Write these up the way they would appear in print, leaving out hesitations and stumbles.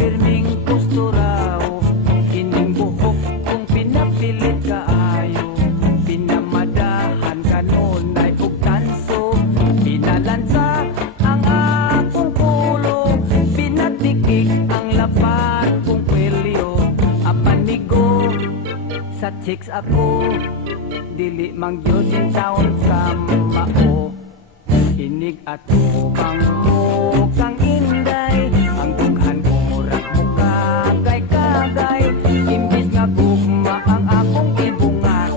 pirming kusturaw, kining buhok kung pinapilit kaayo, pinamadahan kanunay ug tanso, pinalansa ang akong pulo, pinatikik ang lapat kong kwelyo, apanigo sa chicks ako, dili mang gyud in taon sa mao. Inig at bang kang inday, ang dughan ko murag mukha kagay, imbis nga gugma ang akong ibungat,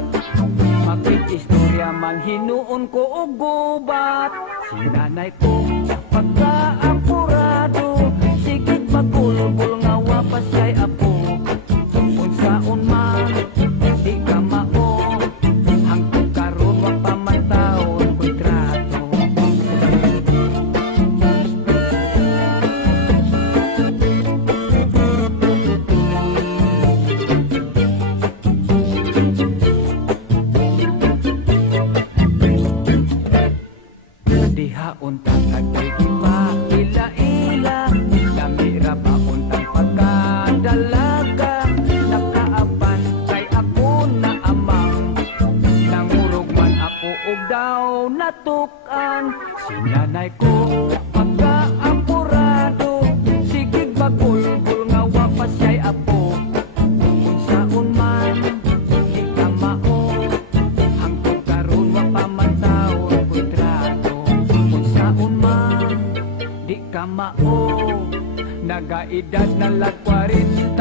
makit istorya man hinuon ko og gubat. Si nanay ko pagka-apurado, sigig magulbul nga wapas siya'y apo, unsaon man di ka mao, hangtod karon wa pa man taon ko'y trato. Diha untang agay gipa ila-ila, damira pa untang pagkadalaga, nakaapan kay ako na amang, nangurog man ako og daw natukan. Si nanay ko pagka-apurado, sigig bagulbul nga wapas siya'y apo, unsaon man di ka mao, hangtod karon wa pa man taon ko'y trato. Unsaon man di ka mao, nagaedad na lag 40